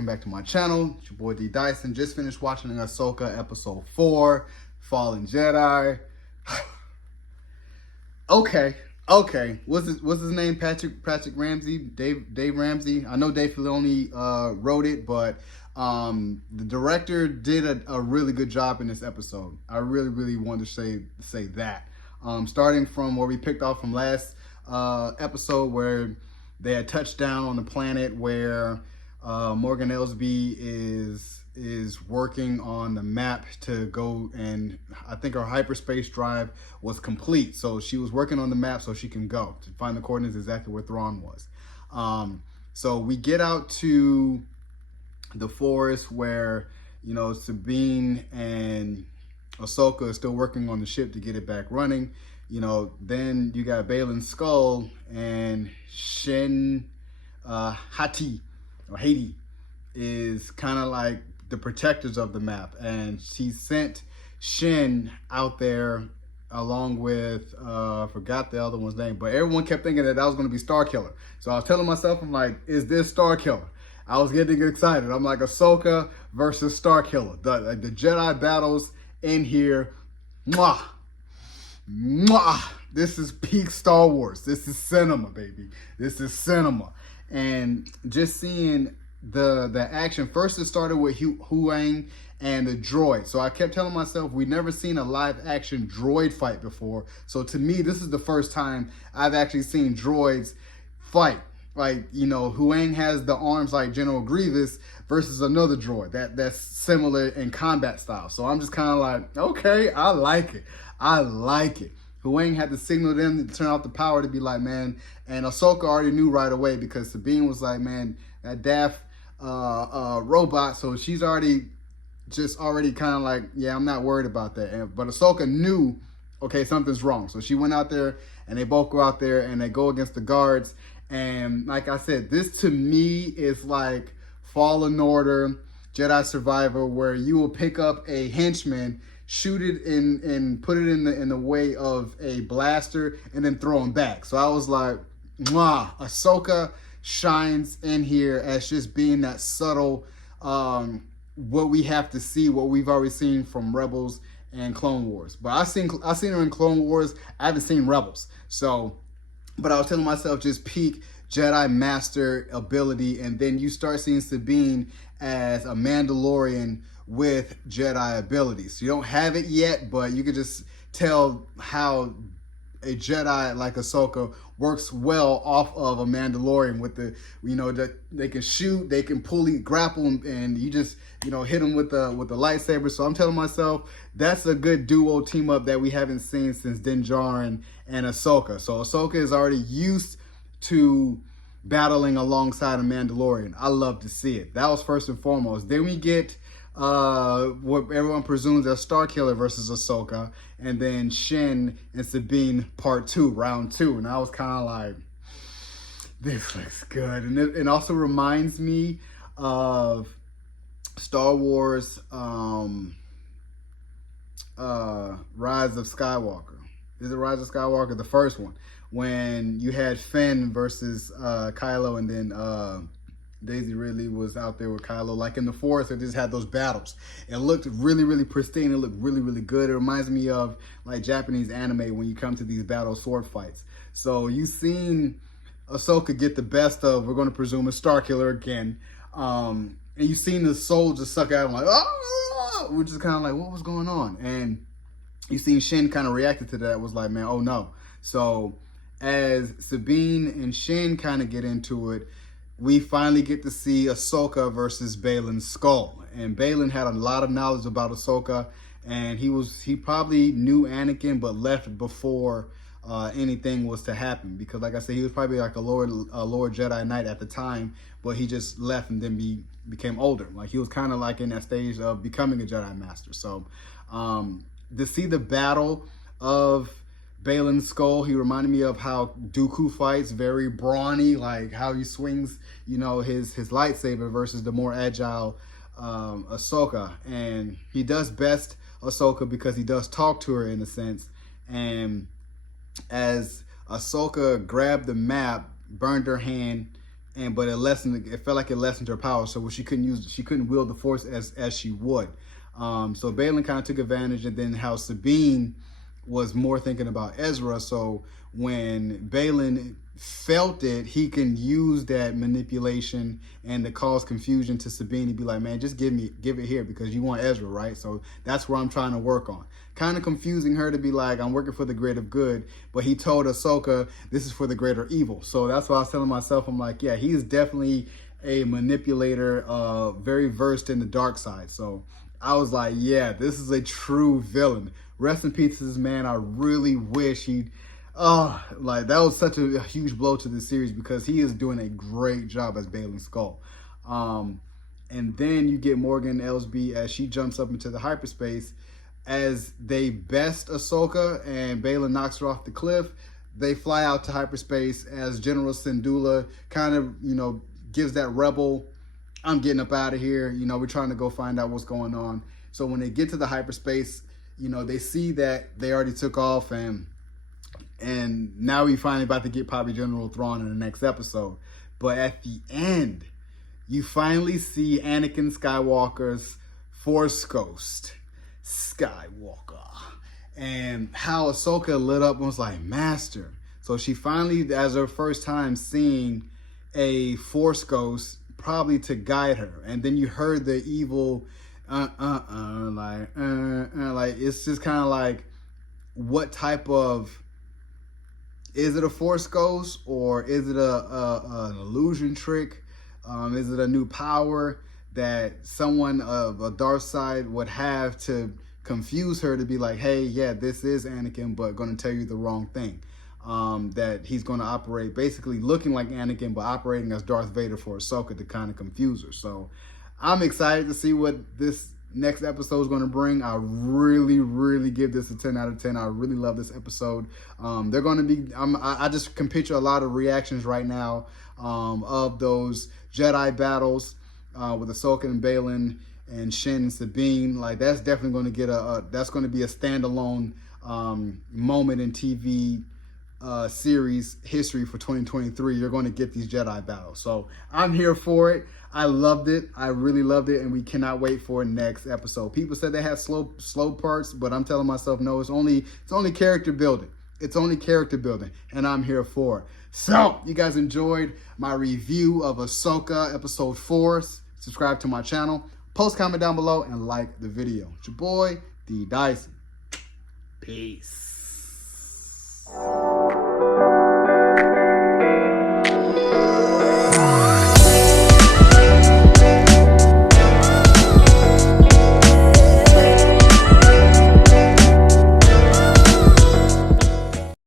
welcome back to my channel. It's your boy D Dyson. Just finished watching Ahsoka episode 4, Fallen Jedi. Okay. What's his name? Patrick Ramsey? Dave Ramsey. I know Dave Filoni wrote it, but the director did a really good job in this episode. I really wanted to say that. Starting from where we picked off from last episode, where they had touched down on the planet where Morgan Elsbey is working on the map to go, and I think her hyperspace drive was complete. So she was working on the map so she can go to find the coordinates exactly where Thrawn was. So we get out to the forest where, you know, Sabine and Ahsoka is still working on the ship to get it back running. You know, then you got Baylen'S skull and Shin Hati is kind of like the protectors of the map, and she sent Shin out there along with forgot the other one's name, but everyone kept thinking that was going to be Starkiller. So I was telling myself, I'm like, is this Starkiller? I was getting excited. I'm like, Ahsoka versus Starkiller. The Jedi battles in here, mwah. This is peak Star Wars. This is cinema, baby. This is cinema. And just seeing the action. First, it started with Huyang and the droid. So I kept telling myself, we've never seen a live action droid fight before. So to me, this is the first time I've actually seen droids fight. Like, you know, Huyang has the arms like General Grievous versus another droid that's similar in combat style. So I'm just kind of like, okay, I like it. Huyang had to signal them to turn off the power to be like, man, and Ahsoka already knew right away because Sabine was like, man, that daft robot. So she's already kind of like, yeah, I'm not worried about that. But Ahsoka knew, okay, something's wrong. So she went out there, and they both go out there and they go against the guards. And like I said, this to me is like Fallen Order, Jedi Survivor, where you will pick up a henchman, shoot it and put it in the way of a blaster, and then throw him back. So I was like, mwah, Ahsoka shines in here as just being that subtle, what we have to see, what we've already seen from Rebels and Clone Wars. But I've seen her in Clone Wars. I haven't seen Rebels. So, but I was telling myself, just peak Jedi Master ability, and then you start seeing Sabine as a Mandalorian with Jedi abilities. You don't have it yet, but you can just tell how a Jedi like Ahsoka works well off of a Mandalorian with the, you know, that they can shoot, they can grapple, and you just, you know, hit them with the lightsaber. So I'm telling myself, that's a good duo team up that we haven't seen since Din Djarin and Ahsoka. So Ahsoka is already used to battling alongside a Mandalorian. I love to see it. That was first and foremost. Then we get what everyone presumes as Starkiller versus Ahsoka, and then Shin and Sabine part 2, round 2. And I was kind of like, this looks good. And it also reminds me of Star Wars Rise of Skywalker. Is it Rise of Skywalker? The first one, when you had Finn versus Kylo, and then Daisy Ridley was out there with Kylo, like in the forest. It just had those battles. It looked really pristine. It looked really good. It reminds me of like Japanese anime when you come to these battle sword fights. So you've seen Ahsoka get the best of, we're going to presume, a Starkiller again. And you've seen the soul just suck out. I'm like, oh, we're just kind of like, what was going on? And you've seen Shin kind of reacted to that. It was like, man, oh no. So as Sabine and Shin kind of get into it, we finally get to see Ahsoka versus Baylen'S skull. And Baylen had a lot of knowledge about Ahsoka, and he probably knew Anakin, but left before anything was to happen. Because like I said, he was probably like a lower Jedi Knight at the time, but he just left and then became older. Like he was kind of like in that stage of becoming a Jedi Master. So to see the battle of Baylen'S skull, he reminded me of how Dooku fights, very brawny, like how he swings, you know, his lightsaber versus the more agile Ahsoka. And he does best Ahsoka because he does talk to her in a sense. And as Ahsoka grabbed the map, burned her hand, but it felt like it lessened her power, so she couldn't wield the force as she would. So Baylan kind of took advantage, and then how Sabine was more thinking about Ezra. So when Baylan felt it, he can use that manipulation and to cause confusion to Sabine. He'd be like, man, just give it here because you want Ezra, right? So that's where I'm trying to work on. Kind of confusing her to be like, I'm working for the greater good, but he told Ahsoka this is for the greater evil. So that's why I was telling myself, I'm like, yeah, he's definitely a manipulator, very versed in the dark side. So I was like, yeah, this is a true villain. Rest in peace, man. I really wish he'd, like that was such a huge blow to the series because he is doing a great job as Baylan Skoll. And then you get Morgan Elsbeth as she jumps up into the hyperspace. As they best Ahsoka and Baylan knocks her off the cliff, they fly out to hyperspace as General Syndulla kind of, gives that rebel, I'm getting up out of here. We're trying to go find out what's going on. So when they get to the hyperspace, they see that they already took off and now we finally about to get probably General Thrawn in the next episode. But at the end, you finally see Anakin Skywalker's Force Ghost, Skywalker, and how Ahsoka lit up and was like, Master. So she finally, as her first time seeing a Force Ghost, probably to guide her. And then you heard the evil, like it's just kind of like, what type of, is it a Force Ghost or is it an illusion trick? Is it a new power that someone of a dark side would have to confuse her to be like, hey, yeah, this is Anakin, but going to tell you the wrong thing. That he's going to operate basically looking like Anakin, but operating as Darth Vader for Ahsoka to kind of confuse her. So I'm excited to see what this next episode is going to bring. I really, really give this a 10 out of 10. I really love this episode. They're going to be, I just can picture a lot of reactions right now of those Jedi battles with Ahsoka and Baylan and Shin and Sabine. Like that's definitely going to get that's going to be a standalone moment in TV series history for 2023. You're going to get these Jedi battles. So I'm here for it. I loved it. I really loved it, and we cannot wait for next episode. People said they had slow parts, but I'm telling myself no. It's only character building. It's only character building, and I'm here for it. So you guys enjoyed my review of Ahsoka episode 4. Subscribe to my channel, post, comment down below, and like the video. It's your boy D Dyson. Peace.